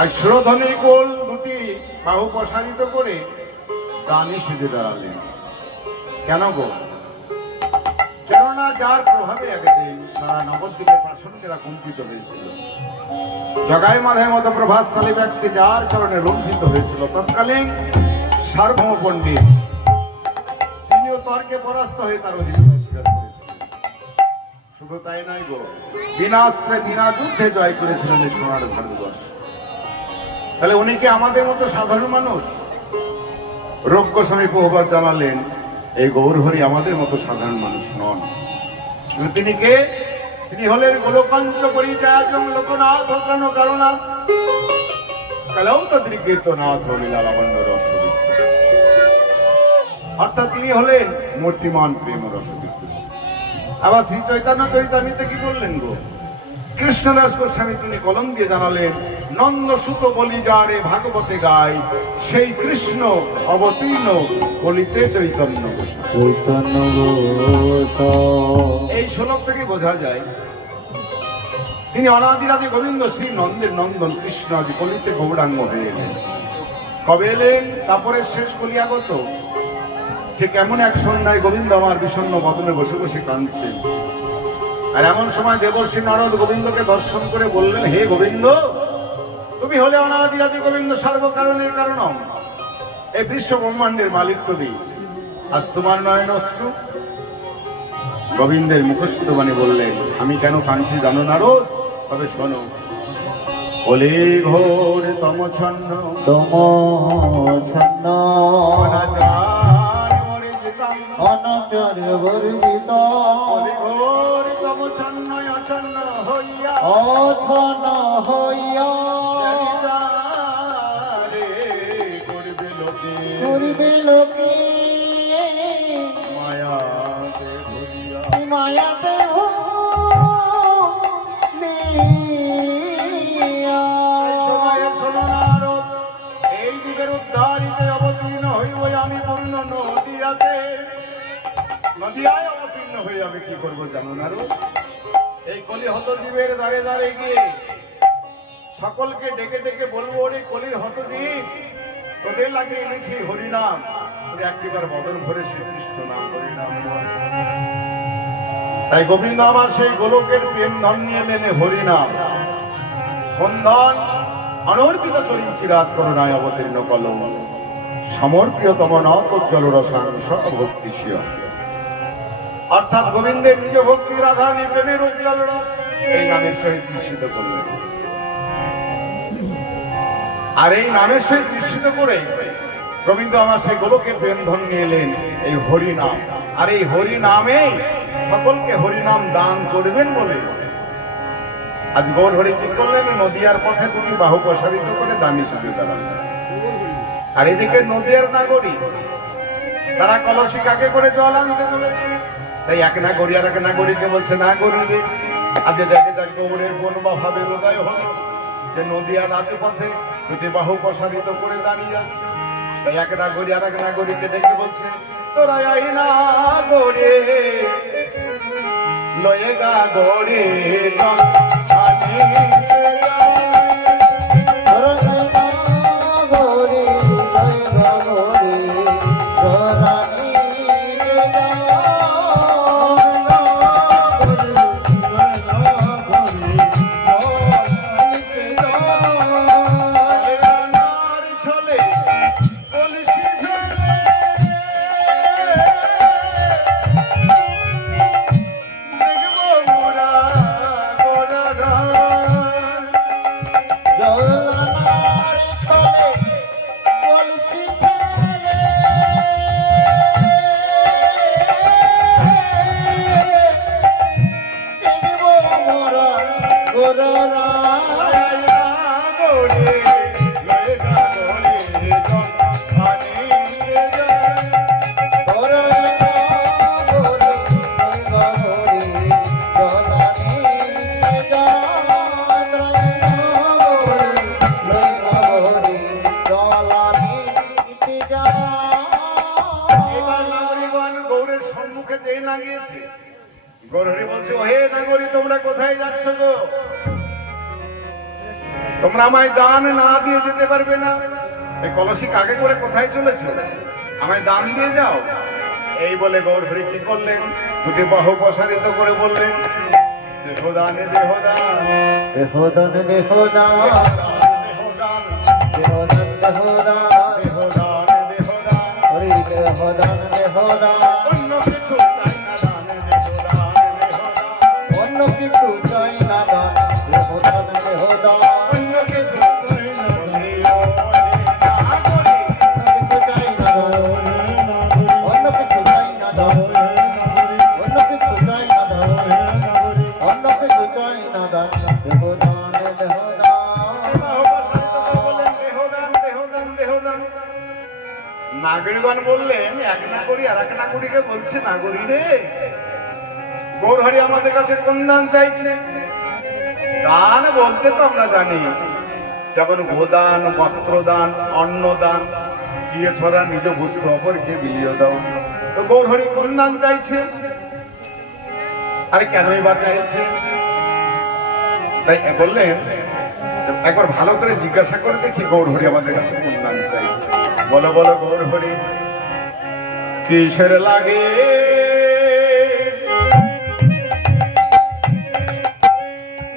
আর সুরধনের কোল দুটি বাহু প্রসারিত করে দানি সেজে দাঁড়ালেন। কেন গো? কেননা যার প্রভাবে একদিন সারা নবদ্বীপের প্রাসঙ্গেরা কম্পিত হয়েছিল। জগাই মাধের মতো প্রভাবশালী ব্যক্তি যার চরণে লঙ্ঘিত হয়েছিল তৎকালীন সার্বভৌম পণ্ডিত, তিনিও তর্কে পরাস্ত হয়ে তার অধীনে স্বীকার করেছিলেন। শুধু তাই নয় গো, বিনা অস্ত্রে বিনা যুদ্ধে জয় করেছিলেন এই সোনার ভারতবর্ষ। তাহলে উনি কি আমাদের মতো সাধারণ মানুষ? রূপ গোস্বামী প্রভুপাদ জানালেন এই গৌরহরি আমাদের মতো সাধারণ মানুষ নন। তিনি কে? তিনি হলেন গোলকাঞ্চ পরিত্যাজং লোকনাথ কারণাথ কালেও তাদের কীর্তনাথ লীলা লাবণ্য রসবিদ্য। অর্থাৎ তিনি হলেন মূর্তিমান প্রেম রসবিদ্য। আবার শ্রী চৈতন্য চরিতামৃতে কি বললেন গো? কৃষ্ণদাস গোস্বামী তিনি কলম দিয়ে জানালেন, নন্দ সুত বলি যারে ভাগবতে গায়, সেই কৃষ্ণ অবতীর্ণ বলিতে চৈতন্য চৈতন্য। এই শ্লোক থেকে বোঝা যায় তিনি অনাদিরাদি গোবিন্দ শ্রী নন্দের নন্দন কৃষ্ণ আদি কলিতে গৌরাঙ্গ হয়ে এলেন। কবে এলেন? তারপরে শেষ কলিয়াগত। ঠিক এমন এক সন্ধ্যায় গোবিন্দ আমার বিষণ্ণ বদনে বসে বসে কাঁদছেন। আর এমন সময় দেবর্ষী নারদ গোবিন্দকে দর্শন করে বললেন, হে গোবিন্দ, তুমি হলে অনাদিরাদি গোবিন্দ, সর্বকারণের কারণ, এই বিশ্ব ব্রহ্মাণ্ডের মালিক তুমি, আজ তোমার নয়ন অশ্রু। গোবিন্দের মুখস্থ বাণী বললেন, আমি কেন কাঁদছি জানো নারদ? তবে শোনো। বলে ঘোর তমছন্ন তমছন্ন অনাচার বর্জিত, ঘোর তমছন্ন অছন্ন হইয়া অছন্ন হইয়া করবে লোকে করবে লোকে মায়াতে ভরিয়া মায়াতে নদিয়ায় অবতীর্ণ হয়ে আমি কি করবো জানো না? এই কলি হতদ্বীপের দাঁড়ে দাঁড়ে গিয়ে সকলকে ডেকে ডেকে বলবো, ওরে কলির হতদ্বীপ, তোদের লাগে এনেছি হরিনাম, একটিবার বদন ভরে শ্রীকৃষ্ণ নাম হরিনাম। তাই গোবিন্দ আমার সেই গোলকের প্রেম ধন নিয়ে মেনে হরিনাম বন্ধন অনর্পিত চরিম চিরাত করুণায় অবতীর্ণ কলম সমর্প্রিয়তম নতজ্জল রসাংশ ভক্তিশীয়। অর্থাৎ গোবিন্দের নিজ ভক্তির আধারে প্রেমের উজ্জ্বল রস এই নামের সহিত দৃষ্টিত করলেন। আর এই নামের সহিত দৃষ্টিত করে গোবিন্দ আমার সেই গোলকের প্রেম ধন নিয়ে এলেন এই হরিনাম। আর এই হরিনামে সকলকে হরিনাম দান করবেন বলে আজ গৌর হরি কি করলেন? নদিয়ার পথে দুটি বাহু প্রসারিত করে দামি সেজে দাঁড়ালেন। আর এদিকে নদিয়ার নাগরিক তারা কলসি কাকে করে জল আনতে চলেছে। তাই এক নাগরী আর এক নাগরীকে বলছে, নাগরী আজ দেখে যাক গৌরের কোন বা ভাবের উদয় হল যে নদিয়ার রাজপথে দুটি বাহু প্রসারিত করে দাঁড়িয়ে আছে। তাই এক নাগরী আর এক নাগরীকে ডেকে বলছে, তোরা আই না গরে লয়ে গা গরে তোমরা আমায় দান না দিয়ে যেতে পারবে না। এই কলসি কাকে করে কোথায় চলেছে? আমায় দান দিয়ে যাও। এই বলে গৌরহরি কি করলেন? দুটি বাহু প্রসারিত করে বললেন, দেহদানে দেহদান, দেহদান দেহদান, দেহদান, দেহদান দেহদান, দেহদান, দেহদান, হরি দেহদান দেহদান, অন্য কিছু চাই না দান, দেহদান, দেহদান, অন্য কিছু চাই না দান, দেহদান দেহদান, অন্য কিছু চাই না দান, কিছু চাই না দান, অন্য কিছু চাই না দান, অন্য কিছু চাই না দান, অন্য কিছু চাই না দান, দেহদান দেহদান। নাগরিকগণ বললেন, এক নাগরী আর এক নাগরীকে বলছে, নাগরী রে, গৌরহরি আমাদের কাছে কোন দান চাইছে? দান বলতে তো আমরা জানি, যেমন গোদান, বস্ত্রদান, অন্নদান, দিয়ে ছড়া নিজ বস্তু অপরকে বিলিয়ে দাও। তো গৌরহরি কোন দান চাইছে? আরে কেনই বা চাইছে? তাই বললেন, একবার ভালো করে জিজ্ঞাসা করে দেখি গৌরহরি আমাদের কাছে কোন দান চাইছে। বলো বলো গৌরহরি, কিসের লাগে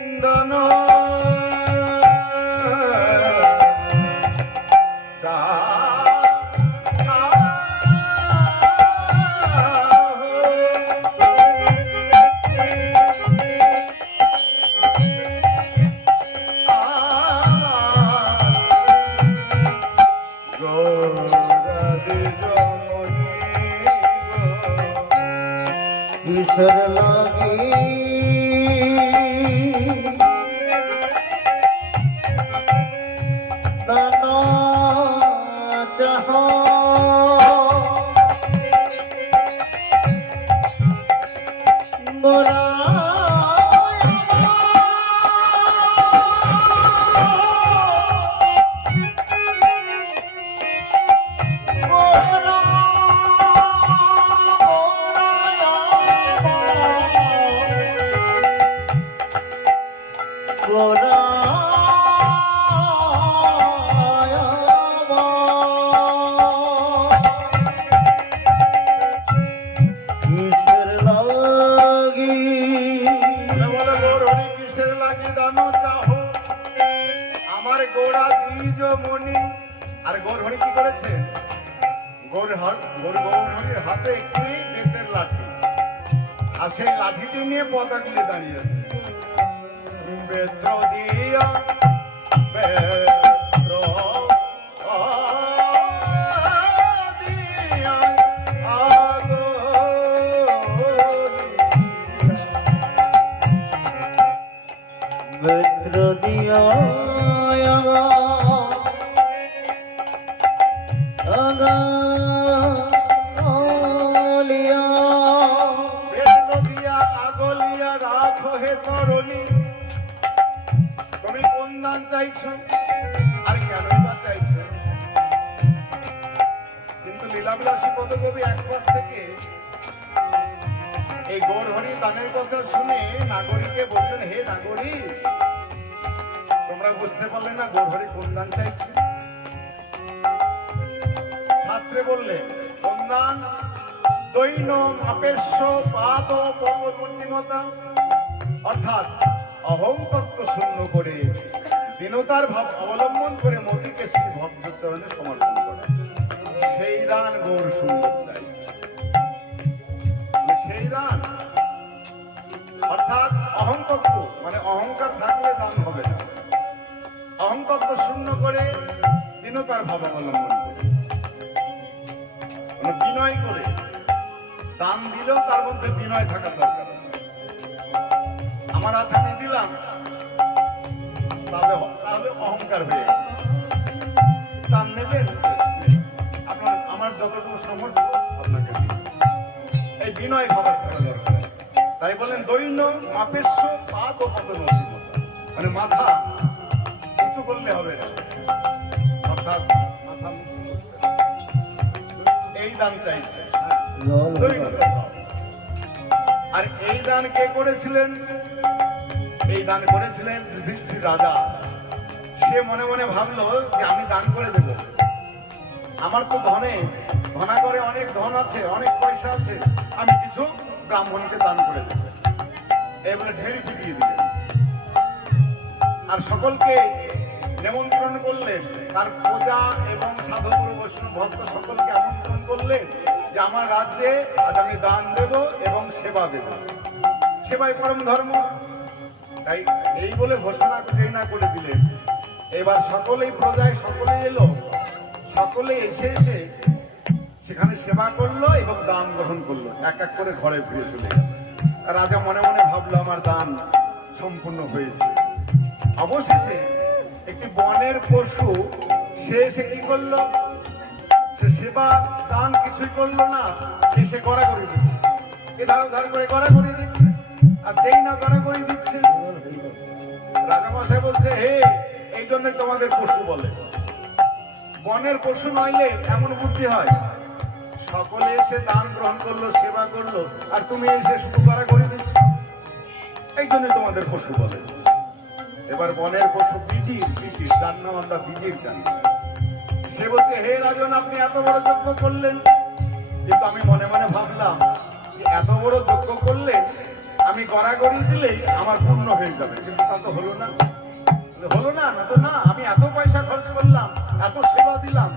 দান কিসের লাগি দান চাহ, গোরা আমার গোড়া দ্বিজ মণি। আর গৌরহরি কি করেছে? গৌরহরির হাতে একটি বেতের লাঠি, আর সেই লাঠিটি নিয়ে পতাকলে দাঁড়িয়েছে। বেত্র দিয়া বেত্র দিয়া বেত্র দিয়া আগলিয়া, বেত্র দিয়া আগলিয়া রাখো হে তরণী। তুমি কোন দান চাইছো? আর কেনই বা চাইছো? কিন্তু লীলাবিলাসী পদকবি এক পাশ থেকে এই গৌরহরি দানের কথা শুনে নাগরীকে বললেন, হে নাগরী, তোমরা বুঝতে পারলে না গৌরহরি কোন দান চাইছে? শাস্ত্রে বললে কোন দান? দৈন মাপেশ্য পাদ পবনমূর্তিমতা, অর্থাৎ অহংতত্ত্ব শূন্য করে দীনতার ভাব অবলম্বন করে মতিকে শ্রী ভক্তচরণে সমর্পণ করা, সেই দান গৌর সুন্দর চাই। সেই দান অর্থাৎ অহংতত্ত্ব, মানে অহংকার থাকলে দান হবে না। অহংতত্ত্ব শূন্য করে দীনতার ভাব অবলম্বন করে, মানে বিনয় করে দান দিলেও তার মধ্যে বিনয় থাকা দরকার। আমার আছে আমি দিলাম, তাহলে অহংকার হয়ে গেল। দান নেবেন, আপনার আমার যতটুকু সামর্থ্য আপনাকে এই বিনয় ভাবার করা দরকার। তাই বলেন দৈন্য মাপেশ্য পাদ ও পতন, মানে মাথা উঁচু করলে হবে না, অর্থাৎ মাথা উঁচু করতে এই দান চাইছে। আর এই দান কে করেছিলেন? এই দান করেছিলেন যুধিষ্ঠির রাজা সে মনে মনে ভাবলো যে আমি দান করে দেব। আমার তো ধনা করে অনেক ধন আছে, অনেক পয়সা আছে, আমি কিছু ব্রাহ্মণকে দান করে দেব। এবারে ঢেরি পিটিয়ে দিলেন আর সকলকে নিমন্ত্রণ করলেন। তার প্রজা এবং সাধুগুরু বৈষ্ণব ভক্ত সকলকে আমন্ত্রণ করলেন যে আমার রাজ্যে আজ আমি দান দেব এবং সেবা দেব। সেবাই পরম ধর্ম। তাই এই বলে ঘোষণা করে দিলেন। এবার সকলেই প্রজায় সকলেই এলো, সকলে এসে সেখানে সেবা করলো এবং দান গ্রহণ করলো। এক এক করে ঘরে ফিরে চলে গেল। রাজা মনে মনে ভাবলো আমার দান সম্পূর্ণ হয়েছে। অবশেষে একটি বনের পশু সে এসে কি করলো, সে সেবা দান কিছুই করলো না, এসে গড়াগড়ি দিচ্ছে। এধার ওধার করে গড়াগড়ি দিচ্ছে, আর যেই না গড়াগড়ি দিচ্ছে রাজামশাই বলছে, হে, এই জন্য তোমাদের পশু বলে। বনের পশু নইলে এমন বুদ্ধি হয়? সকলে এসে দান গ্রহণ করলো, সেবা করলো, আর তুমি এসে শুধু গড়াগড়ি দিচ্ছ, এই জন্য তোমাদের পশু বলে। এবার বনের পশু বিজির, যার নাম আমরা বিজির জানি, সে বলছে, হে রাজন, আপনি এত বড় যজ্ঞ করলেন, কিন্তু আমি মনে মনে ভাবলাম যে এত বড় যজ্ঞ করলে আমি গড়াগড়ি দিলেই আমার পূর্ণ হয়ে যাবে, কিন্তু তা তো হলো না। হলো না, না তো না, আমি এত পয়সা খরচ করলাম, এত সেবা দিলাম,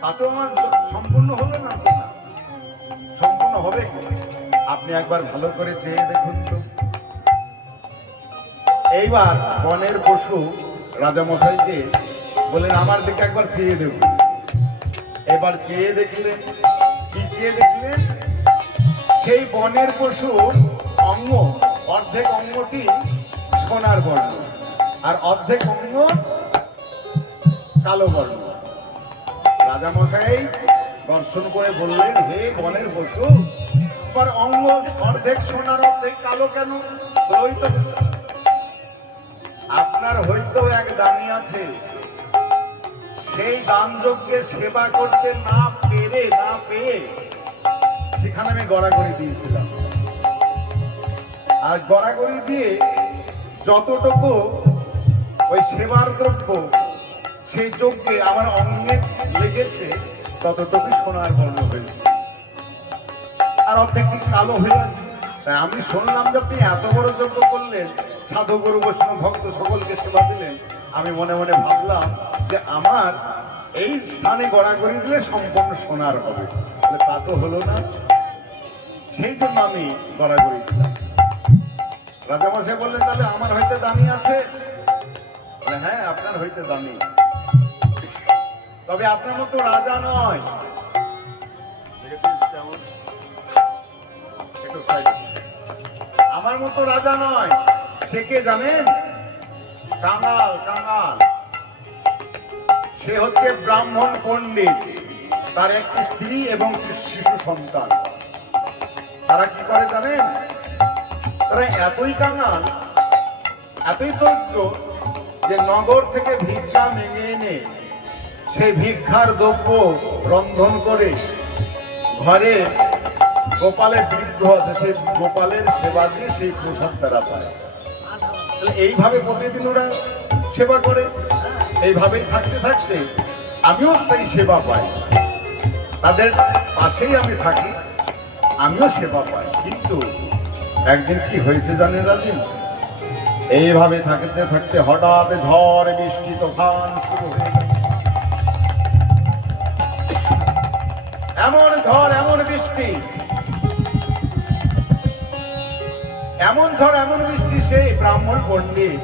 তা তো আমার সম্পূর্ণ হলো না। তো না, সম্পূর্ণ হবে কি? আপনি একবার ভালো করে চেয়ে দেখুন তো। এইবার বনের পশু রাজামশাইকে বললেন, আমার দিকে একবার চেয়ে দেখুন। এবার চেয়ে দেখলেন। কি চেয়ে দেখলেন? সেই বনের পশুর অঙ্গ, অর্ধেক অঙ্গটি সোনার বর্ণ আর অর্ধেক অঙ্গ কালো বর্ণ। রাজামশাই দর্শন করে বললেন, হে বনের পশু, তোমার অঙ্গ অর্ধেক সোনার অর্ধেক কালো কেন? আপনার হয়তো এক দানি আছে, সেই দান যজ্ঞে সেবা করতে না পেয়ে সেখানে আমি গড়াগড়ি দিয়েছিলাম। আর গড়াগড়ি দিয়ে যতটুকু ওই সেবার দ্রব্য সেই যজ্ঞে আমার অঙ্গে লেগেছে, ততটুকু সোনার বর্ণ হয়েছে, আর অর্ধেকটি কালো হয়ে আছে। তাই আমি শুনলাম যে আপনি এত বড় যজ্ঞ করলেন, সাধু গুরু বৈষ্ণব ভক্ত সকলকে সেবা দিলেন, আমি মনে মনে ভাবলাম যে আমার এই স্থানে গড়াগড়ি দিলে সম্পূর্ণ সোনার হবে, তা তো হলো না। সেই জন্য আমি গড়াগড়ি দিলাম। রাজামশাই বললেন, তাহলে আমার হইতে দামি আছে? হ্যাঁ, আপনার হইতে দামি, তবে আপনার মতো রাজা নয়। আমার মতো রাজা নয়। সে কে জানেন? কাঙাল। সে হচ্ছে ব্রাহ্মণ পণ্ডিত, তার একটি স্ত্রী এবং শিশু সন্তান। তারা কি করে জানেন? তারা এতই কাঙাল, এতই দরিদ্র যে নগর থেকে ভিক্ষা ভেঙে এনে সেই ভিক্ষার দ্রব্য রন্ধন করে ঘরে গোপালের বৃদ্ধ আছে, সেই গোপালের সেবা দিয়ে সেই প্রসাদ তারা পায়। এইভাবে প্রতিদিন ওরা সেবা করে। এইভাবেই থাকতে থাকতে আমিও সেই সেবা পাই, তাদের পাশেই আমি থাকি, আমিও সেবা পাই। কিন্তু একদিন কি হয়েছে জানেন রাজীব? এইভাবে থাকতে থাকতে হঠাৎ ঝড় বৃষ্টি তুফান শুরু হয়ে গেল। এমন ঝড়, এমন বৃষ্টি, এমন ঝড়, এমন বৃষ্টি, সেই ব্রাহ্মণ পণ্ডিত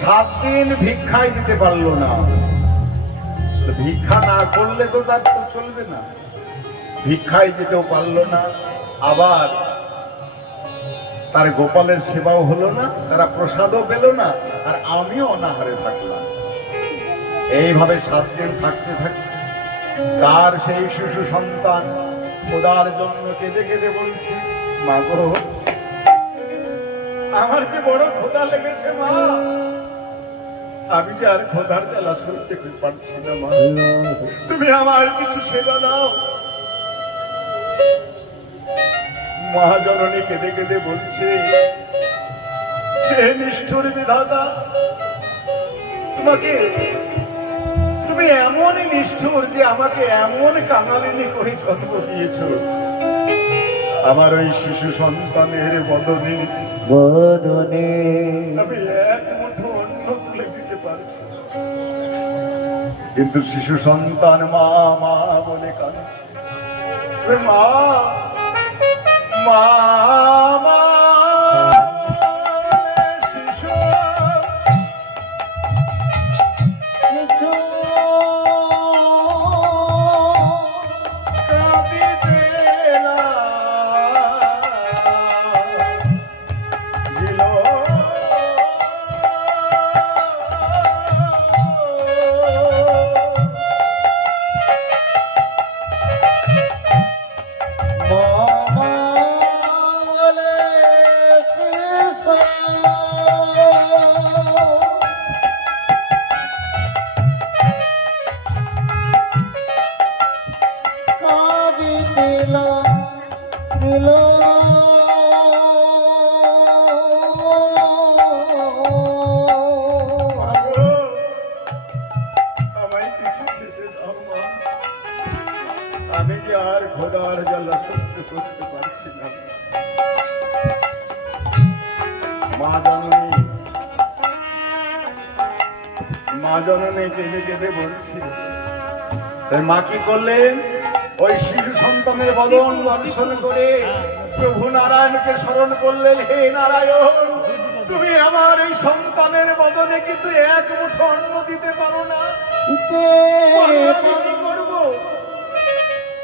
7 দিন ভিক্ষায় দিতে পারলো না। ভিক্ষা না করলে তো তার তো চলবে না, ভিক্ষায় দিতেও পারলো না, আবার তার গোপালের সেবাও হলো না, তারা প্রসাদও পেল না, আর আমিও অনাহারে থাকলাম। এইভাবে 7 দিন থাকতে থাকতে তার সেই শিশু সন্তান খোদার জন্য কেঁদে কেঁদে বলছে, মা গো, আমার যে বড় খোদা লেগেছে মা, আমি যে আর খোদার জ্বালা সইতে পারছি না মা, তুমি আমার কিছু সেবা দাও। মহাজননী কেঁদে কেঁদে বলছে, হে নিষ্ঠুর বিধাতা, তোমাকে তুমি এমনই নিষ্ঠুর যে আমাকে এমন কাঙালিনী করে জন্ম দিয়েছ, আমার ওই শিশু সন্তানের বদনে বদনে আমি এক মুঠো অন্ন তুলে দিতে পারছি, কিন্তু শিশু সন্তান মা মা বলে কাঁদছে। মা মা মা শিশু কিছু কাঁদিতে লাগিল। মামা বলে শিশু কাঁদিতে লাগিল। মাগো, আমায় কিছু খেতে দাও মা, আমি যে আর খোদার জ্বালা সহ্য করতে পারছি না। মা জননী, মা জননী কেঁদে কেঁদে বলছি। তাই মা কি করলেন? ওই শিশু সন্তানের বদন দর্শন করে প্রভু নারায়ণকে স্মরণ করলেন। হে নারায়ণ, তুমি আমার এই সন্তানের বদনে কিন্তু এক মুঠো অন্ন দিতে পারো না, আমি কি করব?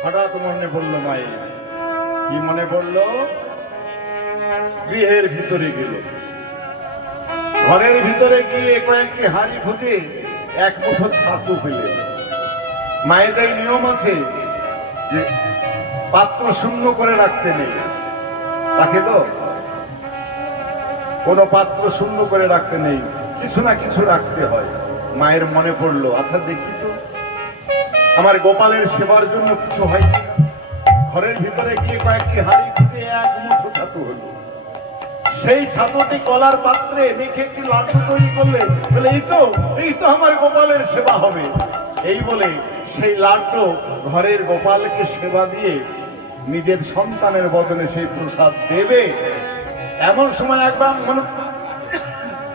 হঠাৎ মনে পড়লো মায়ের। কি মনে পড়লো? গৃহের ভিতরে গেল, ঘরের ভিতরে গিয়ে কয়েকটি হাঁড়ি খুঁজে এক মুঠো ছাতু পেলেন। মায়েদের নিয়ম আছে যে পাত্র শূন্য করে রাখতে নেই, তাকে তো কোনো পাত্র শূন্য করে রাখতে নেই, কিছু না কিছু রাখতে হয়। মায়ের মনে পড়লো, আচ্ছা দেখি তো আমার গোপালের সেবার জন্য কিছু হয় কিনা। ঘরের ভিতরে গিয়ে কয়েকটি হাঁড়ি খুঁজে এক মুঠো ছাতু হলো। সেই ছাতুটি কলার পাত্রে মেখে একটি লাড্ডু তৈরি করলে, বলে এই তো আমার গোপালের সেবা হবে। এই বলে সেই লাড্ডু ঘরের গোপালকে সেবা দিয়ে নিজের সন্তানের বদলে সেই প্রসাদ দেবে। এমন সময় এক ব্রাহ্মণ,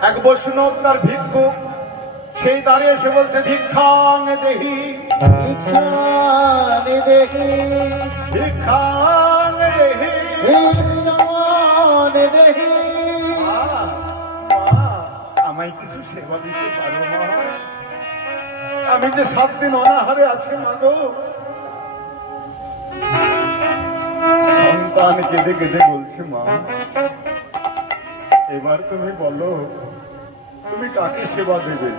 এক বৈষ্ণব তার ভিক্ষুক, সেই দাঁড়িয়ে এসে বলছে, ভিক্ষাং দেহি ভিক্ষানি দেখি ভিক্ষাং দেহি। ভিক্ষানি দেখি মা, মা, আমায় কিছু সেবা দিতে পারো মা? আমি যে 7 দিন অনাহারে আছি মা গো। সন্তান কেঁদে কেঁদে বলছে, মা এবার তুমি বলো, তুমি কাকে সেবা দেবে?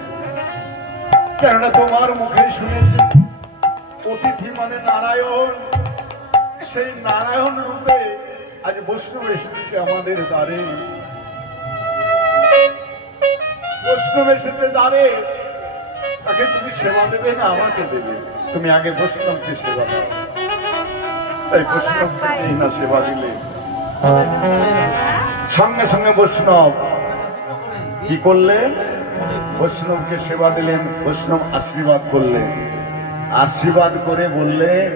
কেননা তোমার মুখে শুনেছি অতিথি মানে নারায়ণ। সেই নারায়ণ রূপে আজ বৈষ্ণব এসেছে আমাদের দ্বারে, বৈষ্ণব এসেছে দ্বারে। তাকে তুমি সেবা দেবে না আমাকে দেবে? তুমি আগে বৈষ্ণবকে সেবা দাও। তাই বৈষ্ণবকে এই না সেবা দিলে। সঙ্গে সঙ্গে বৈষ্ণব কি করলেন? বৈষ্ণবকে সেবা দিলেন। বৈষ্ণব আশীর্বাদ করলেন, আশীর্বাদ করে বললেন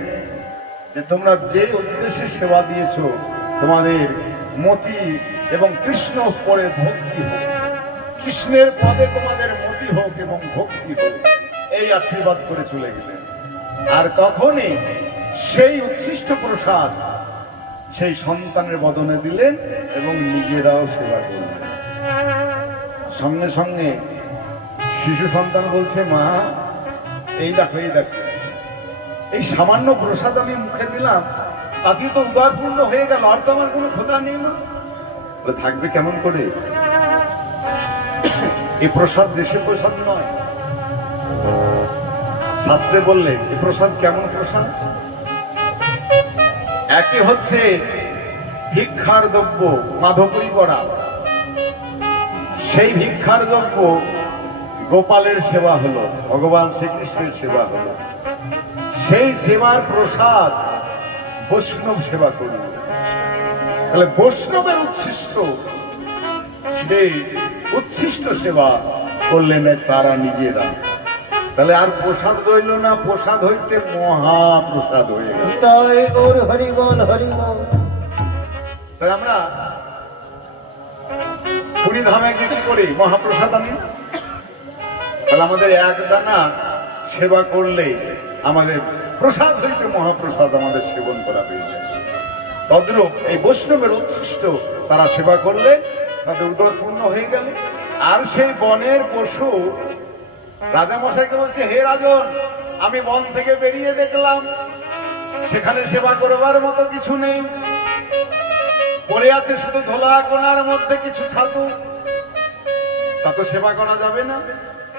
যে তোমরা যে উদ্দেশ্যে সেবা দিয়েছো, তোমাদের মতি এবং কৃষ্ণ পরে ভক্তি হোক, কৃষ্ণের পদে তোমাদের মতি হোক এবং ভক্তি হোক, এই আশীর্বাদ করে চলে গেলেন। আর তখনই সেই উচ্ছিষ্ট প্রসাদ সেই সন্তানের বদনে দিলেন এবং নিজেরাও সেবা করলেন। সঙ্গে সঙ্গে শিশু সন্তান বলছে, মা এই দেখো এই সামান্য প্রসাদ আমি মুখে দিলাম, তাতেই তো উদারপূর্ণ হয়ে গেল, আর তো আমার কোনো ক্ষোধা নেই। না থাকবে কেমন করে? এই প্রসাদ দেশে প্রসাদ নয়। শাস্ত্রে বললে এই প্রসাদ কেমন প্রসাদ? একই হচ্ছে ভিক্ষার দ্রব্য মাধবপুরী করা, সেই ভিক্ষার দ্রব্য গোপালের সেবা হলো, ভগবান শ্রীকৃষ্ণের সেবা হলো। সেই সেবার প্রসাদ বৈষ্ণব সেবা করল। তাহলে বৈষ্ণবের উচ্ছিষ্ট সেই উচ্ছিষ্ট সেবা করলেন তারা নিজেরা। তাহলে আর প্রসাদ রইল না, প্রসাদ হইতে মহাপ্রসাদ হয়ে গেল। তাই ওর হরি বল হরি বল। তাই আমরা পুরী ধামে গিয়ে কি করি? মহাপ্রসাদ আনি। তাহলে আমাদের এক দানা সেবা করলে আমাদের প্রসাদ হইতে মহাপ্রসাদ আমাদের সেবন করা হয়ে যায়। তদ্রূপ এই বৈষ্ণবের উচ্ছিষ্ট তারা সেবা করলে তাদের উদর পূর্ণ হয়ে গেল। আর সেই বনের পশু রাজামশাইকে বলছে, হে রাজন, আমি বন থেকে বেরিয়ে দেখলাম সেখানে সেবা করবার মতো কিছু নেই, পড়ে আছে শুধু ধোলা কোনার মধ্যে কিছু ছাতু, তা তো সেবা করা যাবে না।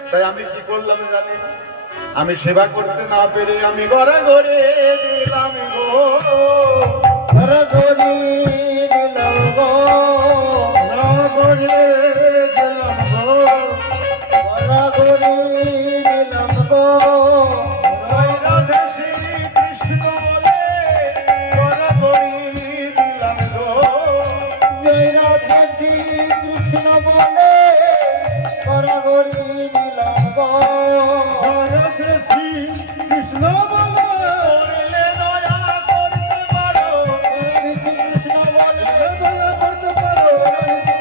তাই আমি কি করলাম জানি না, আমি সেবা করতে না পেরে আমি ঘরে ঘরে দিলাম গো, ঘরে ঘরে দিলাম গো, ঘরে গেলাম গো, ঘরে ঘরে দিলাম গো। রাধে শ্রী কৃষ্ণ বলে ঘরে ঘরে দিলাম গো, জয় রাধে শ্রী কৃষ্ণ বলে ঘরে ঘরে দিলাম গো। রাধে শ্রী কৃষ্ণ বলে করলে দয়া করতে পারো, কৃষ্ণ বলে দয়া করতে পারো,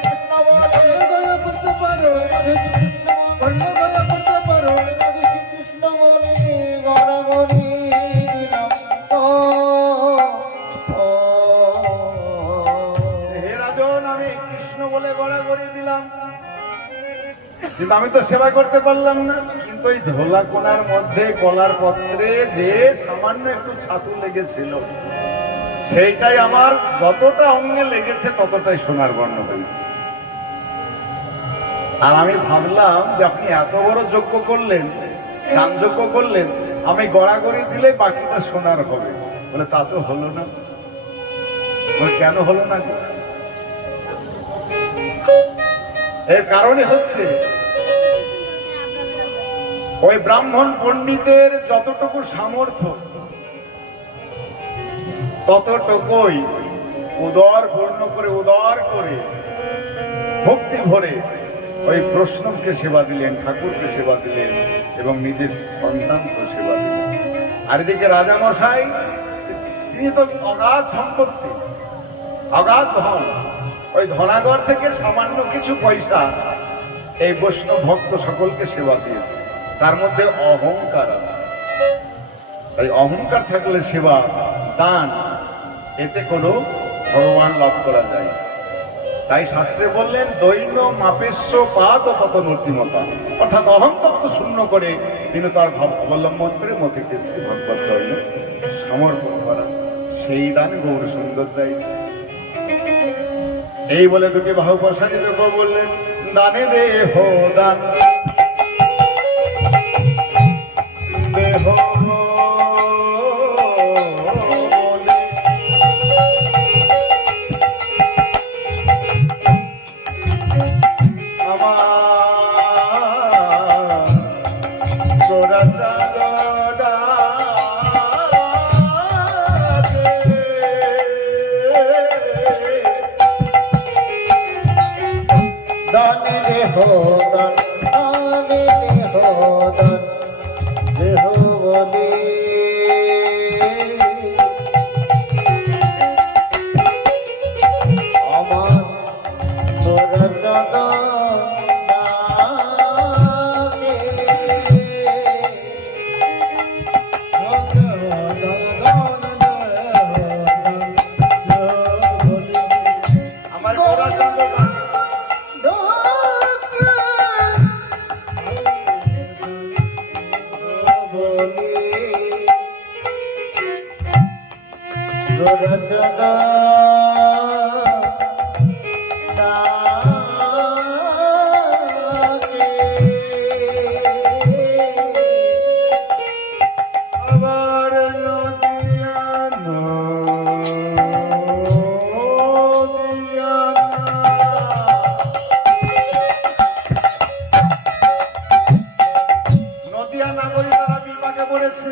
কৃষ্ণ বলে দয়া করতে পারো, কৃষ্ণ করলে দয়া করতে পারো। কৃষ্ণ বলে ঘরে ঘরে দিলাম গো। হে রাজন, আমি কৃষ্ণ বলে গড়াগড়ি দিলাম, কিন্তু আমি তো সেবা করতে পারলাম না। কিন্তু ওই ধোলা কোনার মধ্যে কলার পত্রে যে সামান্য একটু ছাতু লেগেছিল, সেইটাই আমার যতটা অঙ্গে লেগেছে ততটাই সোনার বর্ণ হয়েছে। আর আমি ভাবলাম যে আপনি এত বড় যজ্ঞ করলেন, দান যজ্ঞ করলেন, আমি গড়াগড়ি দিলে বাকিটা সোনার হবে। বলে তা তো হলো না। বলে কেন হলো না? এর কারণে হচ্ছে ওই ব্রাহ্মণ পণ্ডিতের যতটুকু সামর্থ্য ততটুকুই উদর পূর্ণ করে উদার করে ভক্তি ভরে ওই প্রশ্নকে সেবা দিলেন, ঠাকুরকে সেবা দিলেন এবং নিজের সন্তানকে সেবা দিলেন। আর এদিকে রাজামশাই, তিনি তো অগাধ সম্পত্তি, অগাধ ধন, ওই ধনাগর থেকে সামান্য কিছু পয়সা এই বৈষ্ণব ভক্ত সকলকে সেবা দিয়েছে। তার মধ্যে অহংকার আছে। তাই অহংকার থাকলে সেবা দান এতে কোনো ভগবান লাভ করা যায়। তাই শাস্ত্রে বললেন, দৈন্য মাপেশ্ব পাদ পতনূর্তিমতা, অর্থাৎ অহংতত্ব শূন্য করে তিনি তার ভাব অবলম্বন করে মতিকে শ্রী ভগবত চরণে সমর্পণ করা, সেই দান গৌর সুন্দর চাইছে। এই বলে দুটি বাহু প্রসারিত করে বললেন, দানে দেহ দান, দেহ দানে দেহ দান, দানে দেহ দান, দেহ বলে আমার তোরা দাদা আমার গৌরাচন্দ্র দান আবার নদিয়ানো নদিয়া নাগরী তারা বিপাকে পড়েছে,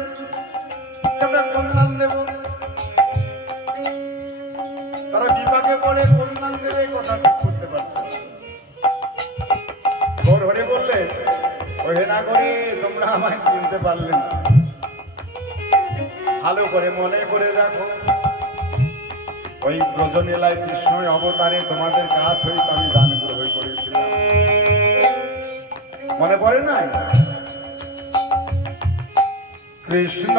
তবে কোন নাম দেব? তারা বিপাকে পড়ে কোন নাম দেবে কথা ঠিক করতে পারছে না। ওর ধরে বললে, ও হে নাগরী, তোমরা আমায় চিনতে পারলে না। ভালো করে মনে করে দেখো, ওই ব্রজমেলায় কৃষ্ণ অবতারে তোমাদের কাজ হইতে আমি দান গ্রহণ করেছিলাম, মনে পড়ে নাই? কৃষ্ণ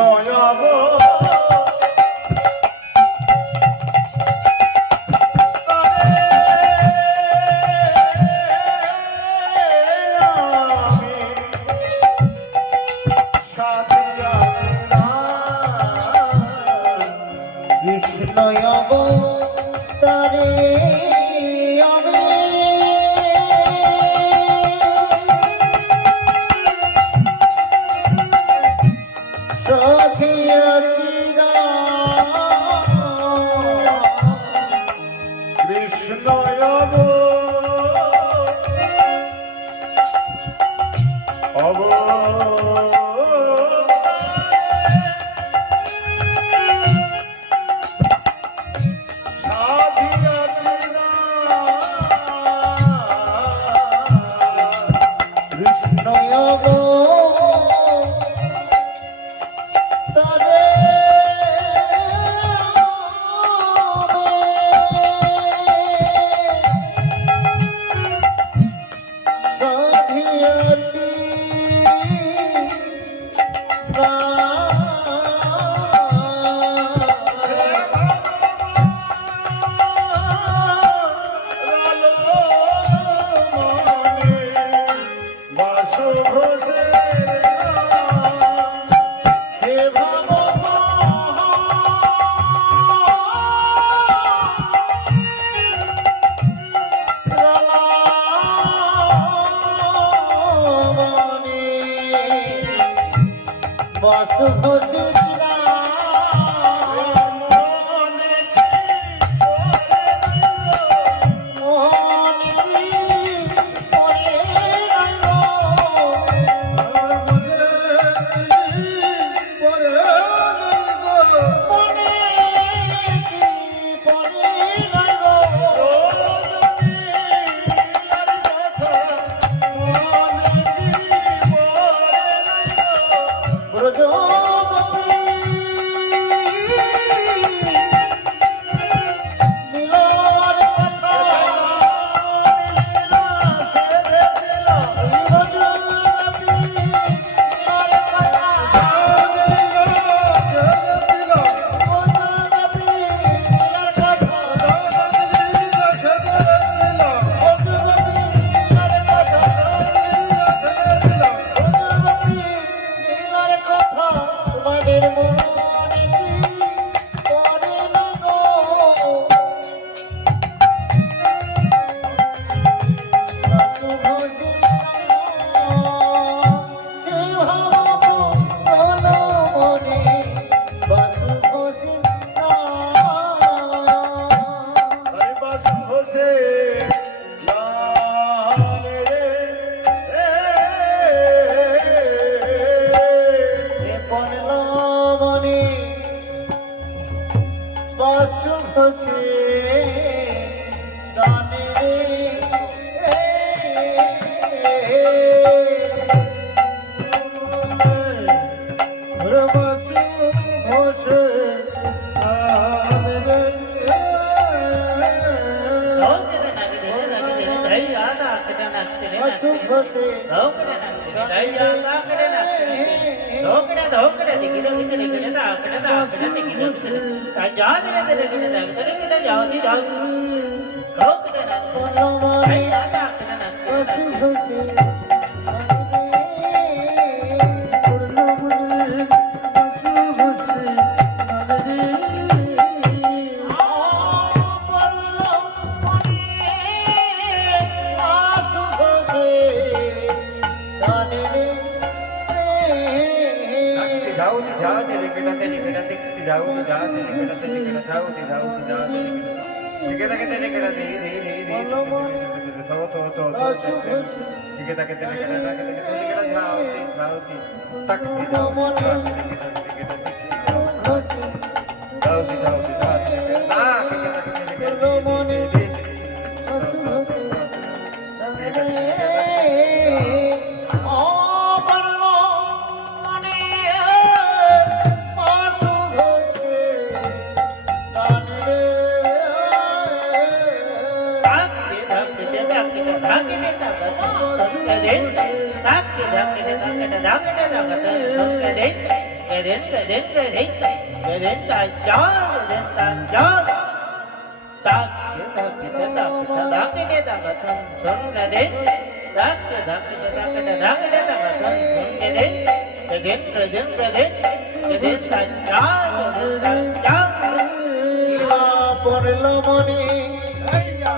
পড়ল মনে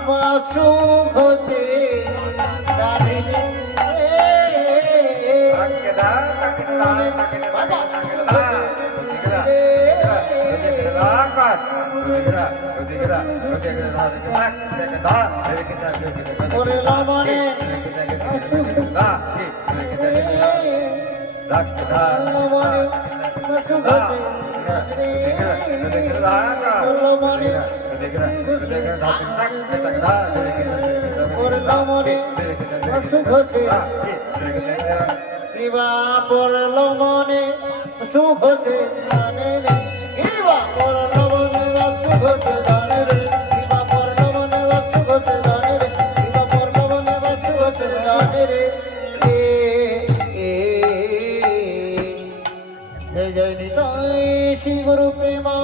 মাসু ঘটে পড়ল মনে কিবা পড়ল মনে সুখ জানে রে কিবা পড়ল মনে সুখ জানে রে কিবা পড়ল মনে সুখ জানে রে কিবা পড়ল মনে সুখ জানে রে জয় জয় নিতাই শ্রী গুরু প্রেমা